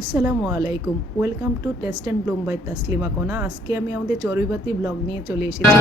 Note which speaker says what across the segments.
Speaker 1: আসসালামু আলাইকুম। Welcome to taste and bloom by Taslima Kona আজকে আমি আমাদের চড়ুইবাতি ব্লগ নিয়ে চলে এসেছি।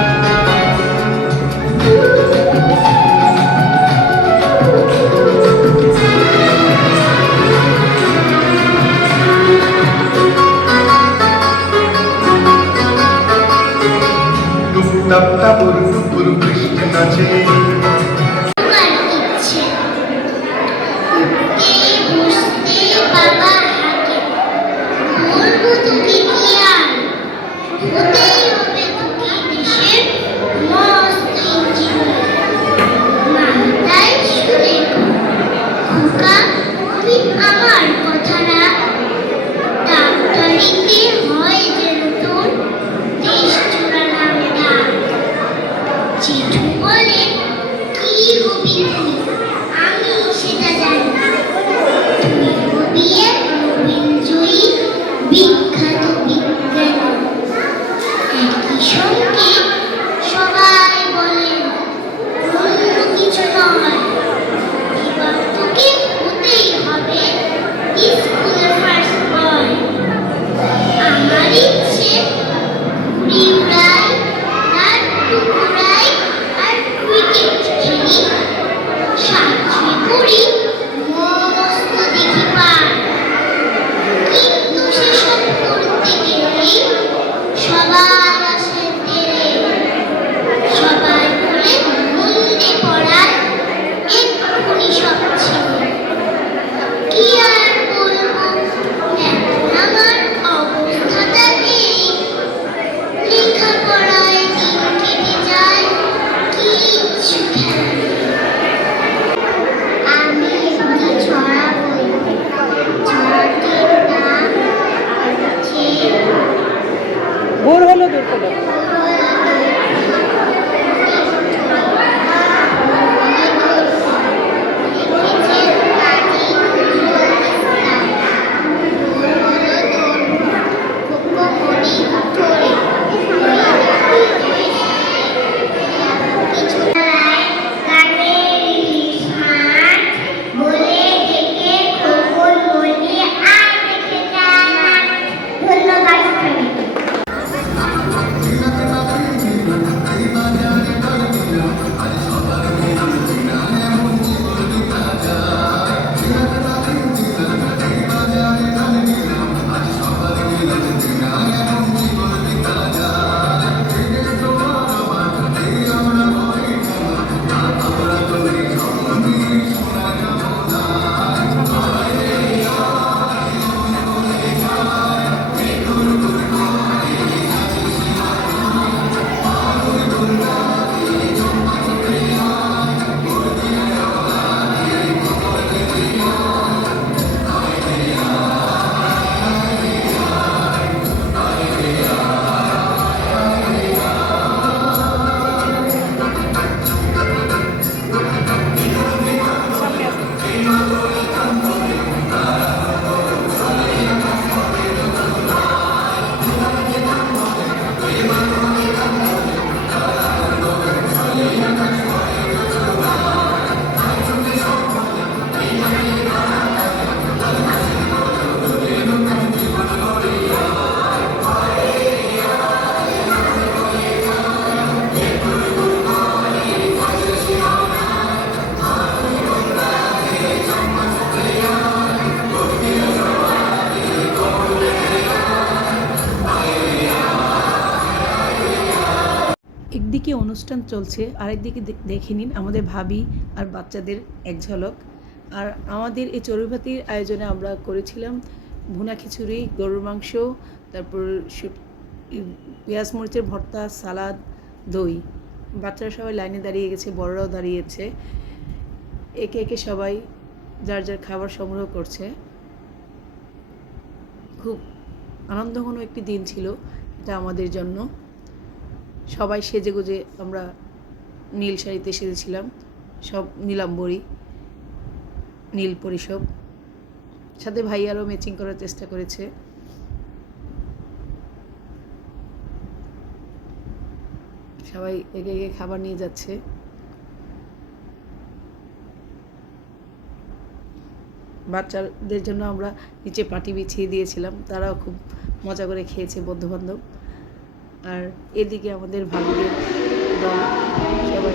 Speaker 1: অনুষ্ঠান চলছে আরেকদিকে দেখে নিন আমাদের ভাবি আর বাচ্চাদের এক ঝলক। আর আমাদের এই চড়ুইভাতির আয়োজনে আমরা করেছিলাম ভুনা খিচুড়ি, গরুর মাংস, তারপর পেঁয়াজ মরিচের ভর্তা, সালাদ, দই। বাচ্চারা সবাই লাইনে দাঁড়িয়ে গেছে, বড়রাও দাঁড়িয়েছে। একে একে সবাই যার যার খাবার সংগ্রহ করছে। খুব আনন্দঘন একটি দিন ছিল এটা আমাদের জন্য। সবাই সেজে গুজে আমরা নীল শাড়িতে সেজেছিলাম। সব নীলাম্বরী, নীল পরিসব সাথে ভাইয়ারও ম্যাচিং করার চেষ্টা করেছে। সবাই এগে এগে খাবার নিয়ে যাচ্ছে।
Speaker 2: বাচ্চাদের জন্য আমরা নিচে পাটি বিছিয়ে দিয়েছিলাম। তারাও খুব মজা করে খেয়েছে বন্ধুবান্ধব। আর এদিকে আমাদের দল সবাই